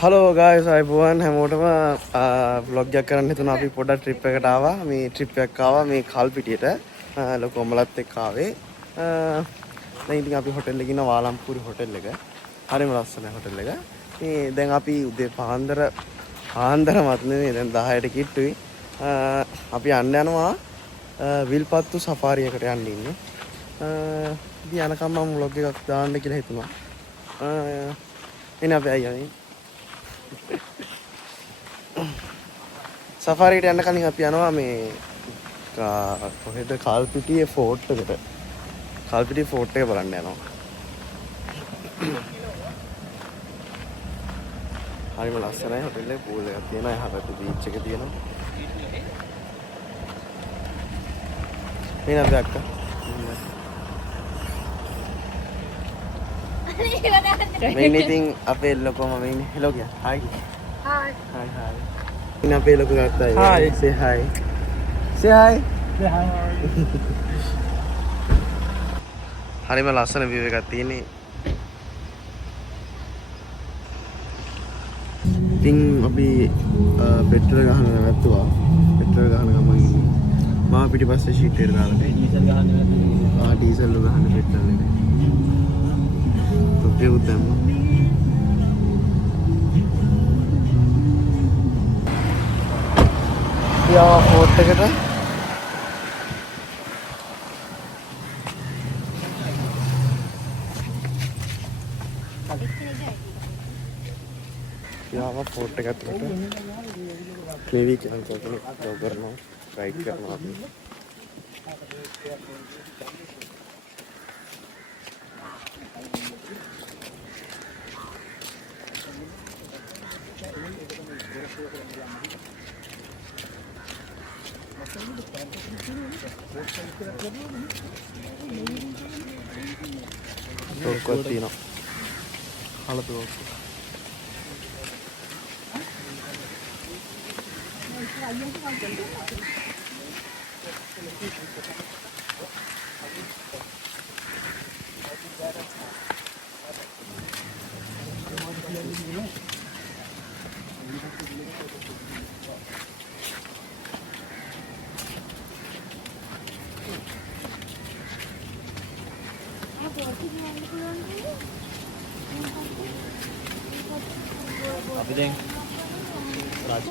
Hello ගායිස් අයිබෝවන් හැමෝටම vlog එකක් කරන්න හිතුණා අපි පොඩක් ට්‍රිප් එකකට ආවා මේ ට්‍රිප් එකක් ආවා මේ කල්පිටියට ලොකු අම්මලත් එක්ක ආවේ දැන් ඉතින් අපි හොටෙල් එකේ ඉන්න වාලම්පුරි හොටෙල් එක හරිම ලස්සනයි හොටෙල් එක මේ දැන් අපි උදේ පාන්දරමත් නෙමෙයි දැන් 10ට කිට්ටුයි අපි යනවා විල්පත්තු සෆාරි එකට යන්න ඉන්නේ ඉතින් යනකම් මම ව්ලොග් එකක් දාන්න කියලා හිතුණා එනේ අපි අයියනේ සෆාරියට යන්න කලින් අපි යනවා මේ කොහෙද කල්පිටියේ ෆෝට් එකට. කල්පිටියේ ෆෝට් එක බලන්න යනවා. හරිම ලස්සනයි හොටෙල් එක පූල් එකක් තියෙනවා. එහාට බීච් එක තියෙනවා. මේ නේද අක්කා? මේ ඉතින් අපේ ලොකෝම මේ ඉන්නේ. හෙලෝ කිය. Hi. Hi. Hi hi. Ini apa lo kata? Hi. Say hi. Say hi. Say hi. හරිම ලස්සන view එකක් තියෙන්නේ. ඉතින් අපි පෙට්‍රල් ගහන නැවතුවා. පෙට්‍රල් ගහන ගමන් ඉන්නේ. මම පිටිපස්සේ ෂීට් එක දාලා ඩීසල් ගහන්න නැතුව. ඩීසල් ගහන්න පෙට්‍රල් එක. ඔකේ උදැම්ම. යා ෆෝට් එකට යාව ෆෝට් එක ඇතුළට ක්ලේවි කියන කෙනෙක් කරනවා රයිඩ් කරනවා අපි ඔක්කොත් තියෙනවා. හලතු ඔක්කො. Apa deng? Raj.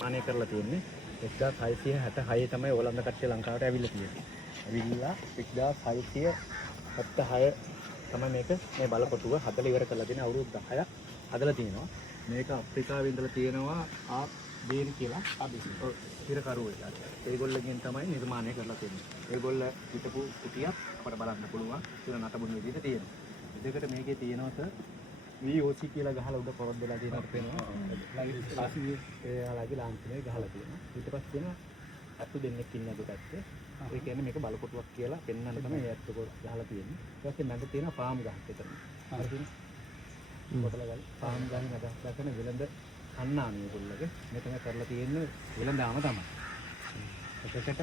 මානේ කරලා තියෙන්නේ 1666 තමයි ඕලන්ද කට්ටිය ලංකාවට ඇවිල්ලා තියෙන්නේ. ඇවිල්ලා 1676 තමයි මේක මේ බලකොටුව හදලා ඉවර කරලා තියෙන අවුරුදු 10ක් හදලා තියෙනවා. මේක අප්‍රිකාවේ ඉඳලා තියෙනවා බේරි කියලා හිරකරුවෝ එක. ඒගොල්ලන්ගෙන් තමයි නිර්මාණය කරලා තියෙන්නේ. ඒගොල්ල හිටපු කුටියක් අපට බලන්න පුළුවන්. ඒක නටබුන් විදිහට තියෙනවා. දෙකට මේකේ තියෙනවත VOC කියලා ගහලා උඩ පොරොත් දෙලා තියෙනවා පේනවා. ඒලාගේ ලාංඡනය ගහලා තියෙනවා. ඊට පස්සේ තියෙන අතු දෙන්නෙක් ඉන්න දෙකත්. ඒ කියන්නේ මේක බලකොටුවක් කියලා පෙන්වන්න තමයි මේ අතු ගහලා තියෙන්නේ. ඊට පස්සේ මැද තියෙන පාම් ගහක් එතන. හරිද? කොටල ගල් පාම් ගහින් අදහස් කරන වෙලඳ අන්නා මේගොල්ලගේ මෙතන කරලා තියෙන්නේ වෙලඳාම තමයි. එතකොට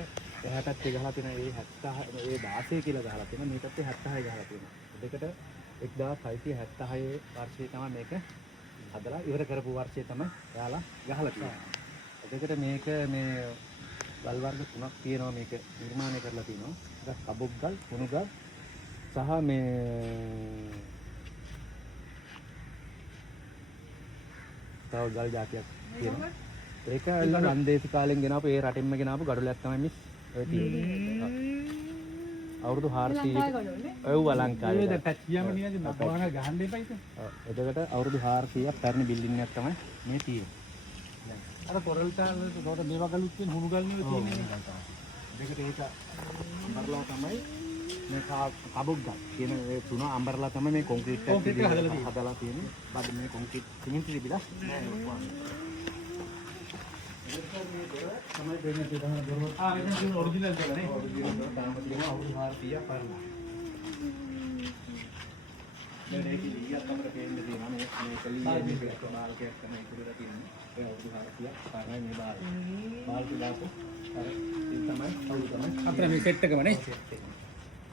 එහාටත් ගහලා තියෙන ඒ 70 ඒ 16 කියලා ගහලා තියෙන මේකත් 76 ගහලා තියෙනවා. දෙකට 1676 වර්ෂයේ තමයි මේක හදලා ඉවර කරපු වර්ෂයේ තමයි එයාලා ගහලා තියෙන්නේ. එතකොට මේක මේ ගල් වර්ග තුනක් තියෙනවා මේක නිර්මාණය කරලා තිනවා. ඒක කබොක් ගල්, කුණු ගල් සහ මේ තව ගල් జాතියක් තියෙනවා. ඒක ලන්දේසි කාලෙන් ගෙනාපු ඒ රටින්ම ගෙනාපු ගඩොලයක් තමයි මිස් ඔය තියෙන්නේ. අවුරුදු 400 ඔව් ලංකාවේ. ඒක පැච්චියම නියද මම ගහන්න දෙපයිද? ඔව්. එතකොට අවුරුදු 400ක් පැරණි බිල්ඩින් එකක් තමයි මේ තියෙන්නේ. අර කොරල් කාලේ උඩට මේවා ගලුත් තියෙන හුණු ගල් නෙවෙයි තියෙන්නේ. දෙකට ඒක අම්බර්ලා තමයි මේ කබොක් ගල් කියන ඒ තුන අම්බර්ලා තමයි මේ කොන්ක්‍රීට් එක හදලා තියෙන්නේ. බඩ මේ කොන්ක්‍රීට් සිමෙන්ති තිබිලා තමයි දෙන්නේ තියෙන දොර. එතන ඔරිජිනල් එක නේ. ඔරිජිනල් දොර තාම තියෙනවා අවුරුදු 400ක් පරණ. මේ ඉලියක් අපිට පේන්න තියෙනවා මේ කලියේ මේක මාල්කයක් තමයි ඉතිරිලා තියෙන්නේ. ඒ අවුරුදු 400ක් පරණයි මේ බාල්. බාල් දාපු අර ඉතින් තමයි අවුරුදු තමයි අපිට මේ සෙට් එකම නේ.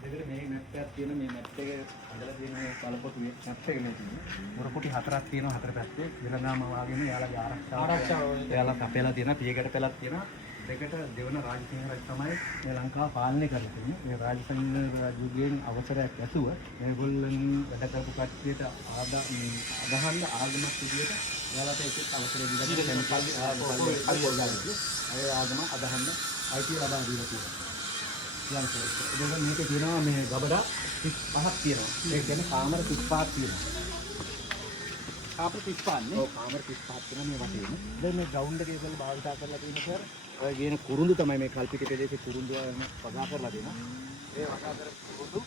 දෙකට මේ මැට් එකක් තියෙන මේ මැට් එකේ හදලා තියෙන මේ බලපොටු මැට් එක නේ තියෙන්නේ. මොරපොටි හතරක් තියෙනවා හතර පැත්තේ. වෙනදාම වාගේම යාලගේ ආරක්ෂාව. යාලා කපේලා තියෙනවා පියකට පෙලක් තියෙනවා. දෙකට දෙවන රාජසිංහ රජ තමයි මේ ලංකාව පාලනය කරලා තියෙන්නේ. මේ රාජසිංහ රජුගෙන් අවසරයක් ඇසුව මේගොල්ලන් වැඩ කරපු කට්ටියට අදහන්න ආගමක් විදියට යාලට ඒක අවසරය දීලා තියෙනවා. අය ආගම අදහන්න අයිතිය ලබා දීලා තියෙනවා. ඊළඟට මේකේ තියෙනවා මේ ගබඩා 35ක් තියෙනවා. ඒ කියන්නේ කාමර 35ක් තියෙනවා. කාපු 35 නේ. ඔව් කාමර 35ක් තියෙනවා මේ වටේම. දැන් මේ ග්‍රවුන්ඩ් එකේ ඉස්සෙල්ලා භාවිතා කරලා තියෙන සර් ඔය කියන කුරුඳු තමයි මේ කල්පිත ප්‍රදේශේ කුරුඳු වගා කරලා දෙනවා. ඒ වගා කරපු කුරුඳු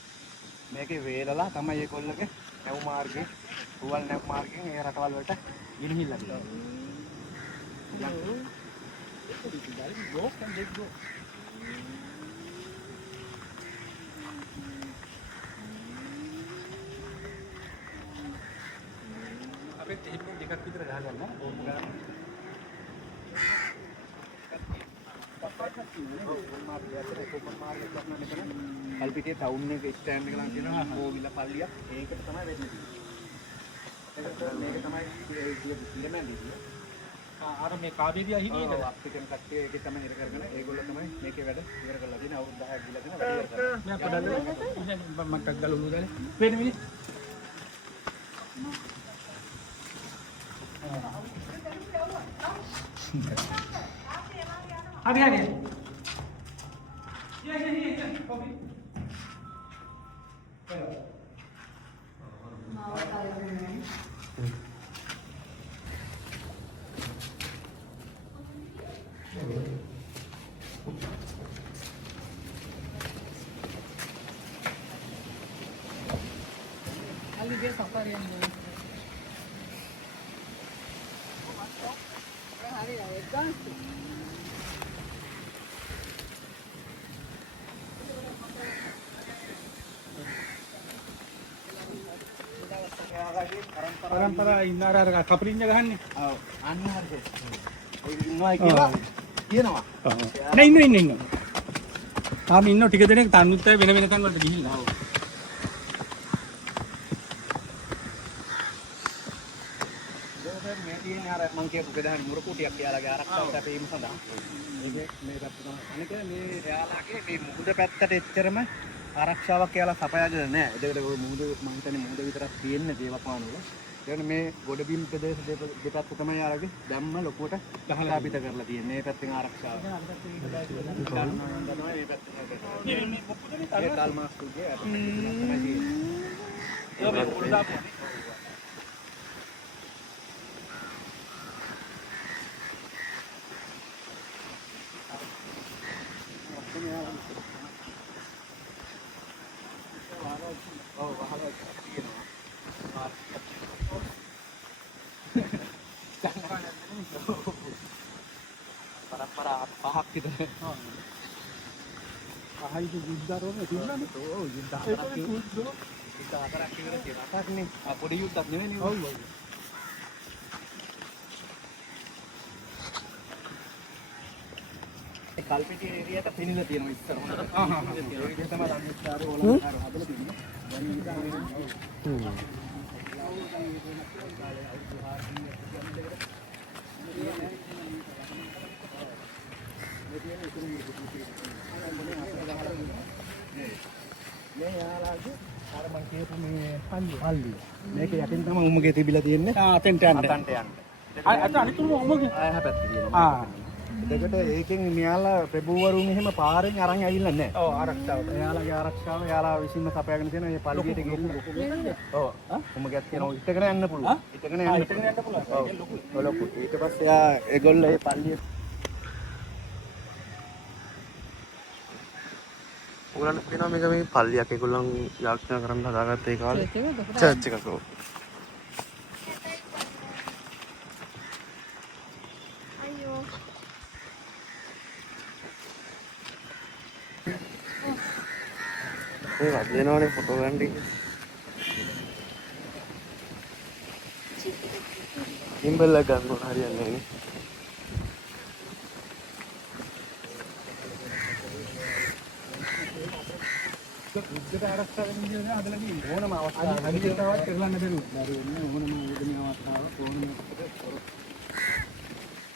මේකේ වේලලා තමයි ඒගොල්ලෝගේ නැව් මාර්ගේ රුවල් නැව් මාර්ගෙන් ඒ රටවල් වලට ගෙනහිල්ලා තියෙනවා. අපේ තෙහිප්පු දෙකක් විතර ගහගන්න ඕක ගන්න. කල්පිටියේ ටවුන් එකේ ස්ටෑන්ඩ් එක ළඟ තියෙනවා කෝවිල පල්ලියක් ඒකට තමයි වෙන්නේ. මේක තමයි ඉලමැන්ඩි. අර මේ කාවේරියා හිටියේ ඔව් අපිටම කට්ටිය ඒකේ තමයි ඉර කරගෙන ඒගොල්ලෝ තමයි මේකේ වැඩ ඉවර කරලා තියෙන අවුරුදු 10ක් ගිහලා තියෙන වැඩ ඉවර කරලා. මම පොඩ්ඩක් මට්ටක් ගාලා උළු දාලා. වෙන මිනිත්. හරි හරි. Copy. Ali dia safari yang boleh. Hari ya, dance. පරම්පරා ඉන්නාර අර කපරින්ජ ගහන්නේ. ඔව් අන්න හරියට. ඒක ඉන්නවා කියලා කියනවා. නෑ ඉන්න. තාම ඉන්න ටික දෙනෙක් තන්නුත් වෙන වෙන තැන් වලට ගිහිල්ලා. ඔව්. මේ තියෙන්නේ අර මං කියපු ප්‍රධාන මුරකුටියක් යාලගේ ආරක්ෂාවට අපේම සඳහා. මේ පැත්ත තමයි. අනික මේ යාලගේ මේ මුහුද පැත්තට එච්චරම ආරක්ෂාවක් යාලා සපයාගෙන නැහැ. ඒකට ඔය මුහුද මං හිතන්නේ මුහුද විතරක් තියෙන්නේ දේවපාන වල. ඒකට මේ ගොඩබිම් ප්‍රදේශ දෙපැත්ත තමයි යාලගේ දැම්ම ලොකුවට ගහලාපිත කරලා තියෙන්නේ. මේ පැත්තෙන් ආරක්ෂාව. මේ පැත්තෙන් ඒ තාල්මාස්තුගේ තමයි තියෙන්නේ. පරම්පරා පහක් විතර. පහයි යුද්ධාරෝම තියෙනවානේ. ඔව් යුද්ධ හතරක් ඉවර තියෙනවා. අටක්නේ. පොඩි යුද්ධයක් නෙවෙයි. ඔව් ඔව්. ඒ කල්පිටිය ඒරියාට පිනිලා තියෙනවා ඉස්සර හොඳට. ඒ විදිහ තමයි ලංකාවේ ඕලංකාර හදලා තියෙන්නේ. මේ යාලාගේ අර මං කියපු මේ පල්ලිය. මේක යටින් තමයි උම්මගේ තිබිලා තියෙන්නේ. අතෙන්ට යන්න. අතන්ට යන්න. අත අනිතුරු ඔබගේ. ආය හැපැත්ත තියෙනවා. එතකොට ඒකෙන් මෙයාලා පෙබරවාරියෙන් එහෙම පාරෙන් අරන් ඇවිල්ලා නැහැ. ඔව් ආරක්ෂාව. එයාලගේ ආරක්ෂාව එයාලා විසින්ම සපයාගෙන තියෙන මේ පල්ලියට ගිහින් ඔව් උම්මගේත් තියෙනවා ඉතකන යන්න පුළුවන්. ඉතකන යන්න පුළුවන්. ඔව් ලොකු. ඊට පස්සේ එයා ඒගොල්ලෝ මේ පල්ලිය උගලන්ට පේනවා මේක මේ පල්ලියක් ඒගොල්ලන් යාක්ෂණ කරන්න හදාගත්ත ඒ කාලේ චර්ච් එකක. අයියෝ. ඒ වදිනවනේ ෆොටෝ ගන්න ටික. ගිම්බල් එක ගන්න ඕන හරියන්නේ නැහැ නේ. උද්දට ආරක්ෂා වෙන විදිහට හදලා තියෙන්නේ. ඕනම අවස්ථාවක් අනිත්‍යතාවක් කරලන්න බැරුව. දරුවෝ ඕනම උදේන අවස්ථාවක ඕනම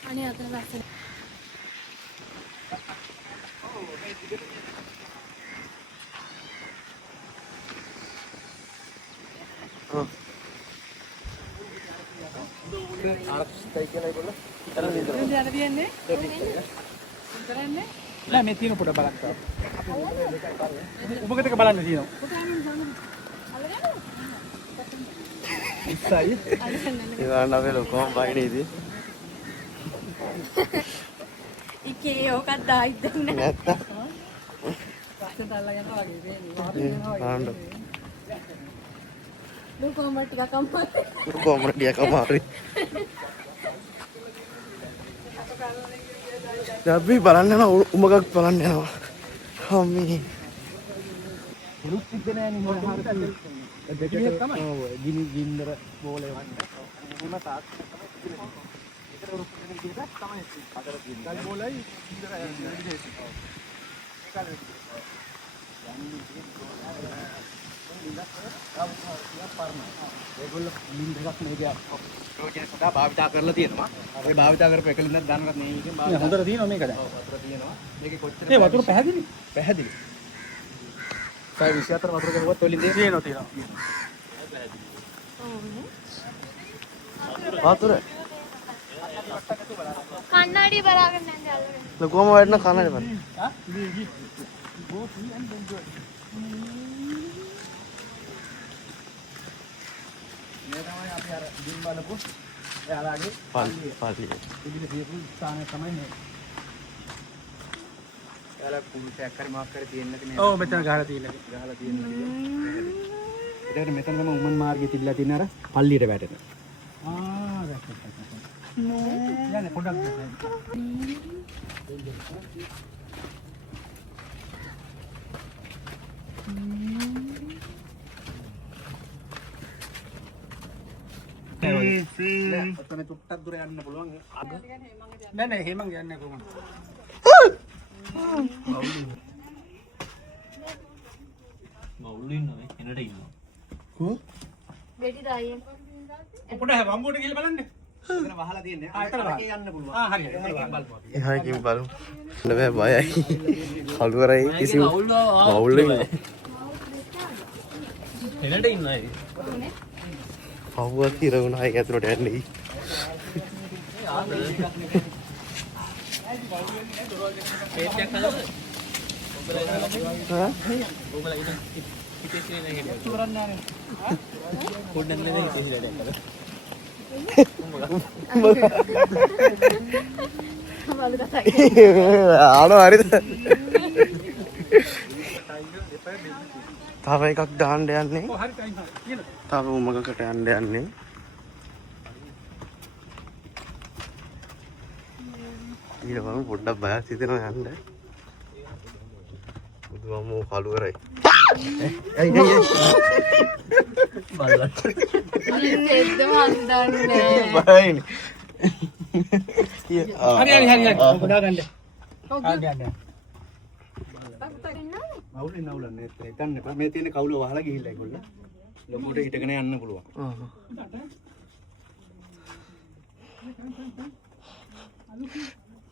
අනේ අතන ලස්සන. ආරක්ෂිතයි කියලා ඒගොල්ලෝ ඉතින් තියන්නේ. කරන්නේ. නෑ මේ තියෙන පොඩ බලක් තා. උපකටක බලන්න තියෙනවා. ඉස්සයි. ඒ වань අපේ ලොකෝම බයිනේ ඉතින්. ඉකේ ඕකක් දායිද දෙන්න. නැත්තම් පස්සේ දාලා යනවා වගේ වෙන්නේ. ආන්න ලොකෝම ටිකක් අම්මා. කොමඩිය කමාරි. අපි බලන්න යනවා උමගක් බලන්න යනවා. අම්මේ. පුරුත් සිද්ධ නෑනේ මොන හරියට. දෙකේ තමයි. ඔව් ගිනි ගින්දර බෝලේ වන්න. මොන තාක්ෂණ තමයි තිබුණේ. ඒතර උරුස් වෙන විදිහට තමයි අතර තියෙන්නේ. ගල් බෝලයි ගින්දර විදිහට. ඒකල් ඒගොල්ලෝ ලින්ක් එකක් මේක ප්‍රයෝජන සඳහා භාවිතා කරලා තියෙනවා. ඒ භාවිතා කරපු එකලින්ද දැනගන්න මේ එකෙන් භාවිතා හොඳට තියෙනවා මේක දැන්. ඔව් වතුර තියෙනවා. මේකේ කොච්චර ඒ වතුර පැහැදිලි. පැහැදිලි. 24 වතුර ගලුවත් වලින් තියෙනවා. වතුර කන්නඩි බලාගෙන නැන්ද අල්ලගෙන. ලොකෝම වඩන කනනේ බලන්න. ආ මේ බෝ කියන්නේ මේ තමයි අපි අර දින් බලපු එයාලගේ පල්ලි. ඉදිරි දීපු ස්ථානය තමයි මේ. එයාලා කුඹුටක් හරි මාක් කරේ තියෙන්නක නේද? ඔව් මෙතන ගහලා තියෙනවා. ගහලා තියෙනවා. ඒකට මෙතන තමයි උමන් මාර්ගය තිබිලා තියෙන අර පල්ලියට වැටෙන. ආ දැක්කා. යන්නේ පොඩක් දැක්කා. ඔතන තුට්ටක් දුර යන්න පුළුවන්. නෑ නෑ හේමං යන්නේ කොහොමද? මවුලු ඉන්නවා එනට ඉන්නවා. වෙටි දායියෙන්. පොඩ වම්බුවට ගිහලා බලන්න. එතන වහලා තියෙන්නේ. එතන වහලා. ඒකේ යන්න පුළුවන්. ආ හරියට. ඒකෙන් බලමු අපි. එහාකින් බලමු. බෑ බයයි. කළු කරයි කිසි මවුල් එක. එනට ඉන්නවා ඒ. පවුවක් ඉරවුණා ඒක ඇතුලට යන්නේ. පේට්ටයක් හදලා හා ඔබලා ඉන්න පිටේ නේ නේද කරන්නේ පොඩ්ඩක් නේද පිටිසෙට එකද බලු කතා. ආනෝ හරිද? තව එකක් දාන්න යන්නේ. ඔව් හරි ටයිම් හරි. තව උමගකට යන්න යන්නේ. ඊට බලමු පොඩ්ඩක් බයක් හිතෙනවා යන්න. බුදුමෝ කළු කරයි. බලන්න නෙද්ද මන්දන්නේ. බයයිනේ. හරි. පොඩා ගන්න. ගන්න. අවුලෙන් නවුලන්නේ හිතන්න එපා. මේ තියෙන කවුල වහලා ගිහිල්ලා ඒගොල්ලෝ. ලොකෝට හිටගෙන යන්න පුළුවන්.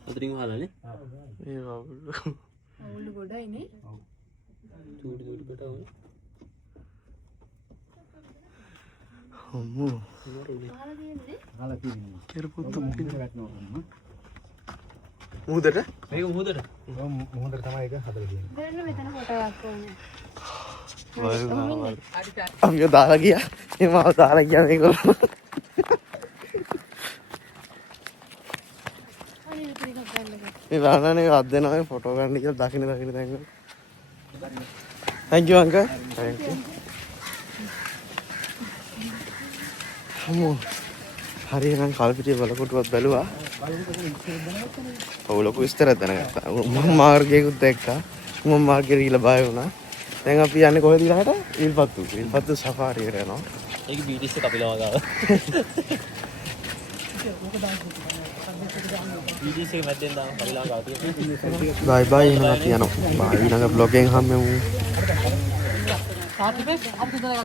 උතරින් වහලානේ ඒ වවුලු. අවුල් ගොඩයිනේ. චූටි කොට වුනේ අම්මෝ අහලා තියෙන්නේ. වහලා තියෙනවා. කෙරපොත්තු මුහුදට වැටෙනවා. මුහුදට මේක මුහුදට මුහුදට තමයි ඒක හදලා තියෙන්නේ. දෙන්න මෙතන ෆොටෝයක් ඕනේ. අපි දාලා ගියා. මේ මාව දාලා ගියා මේගොල්ලෝ. අනේ ඉතින් එකක් ගන්න. මේ බලන්නනේ අත් දෙනවා මේ ෆොටෝ ගන්න කියලා දකින්න දැන්. Thank you uncle. Thank you. අම්මෝ හරියනම් කල්පිටිය බලකොටුවක් බැලුවා. ඔව් ලොකු විස්තරයක් දැනගත්තා. මම මාර්ගයකුත් දැක්කා. මම මාර්ගේ රීලා බය වුණා. දැන් අපි යන්නේ කොහෙද ඊළඟට? විල්පත්තු සෆාරියට යනවා. ඒක බීටිස් එක අපිලා වගාව බීටිස් එක මැද්දෙන් දාන අපිලා වගාව තියෙනවා බයි බයි එහෙනම් අපි යනවා. බයි ඊළඟ බ්ලොග් එකෙන් හම්බෙමු. සාතිපේ අපි තුන්දෙනා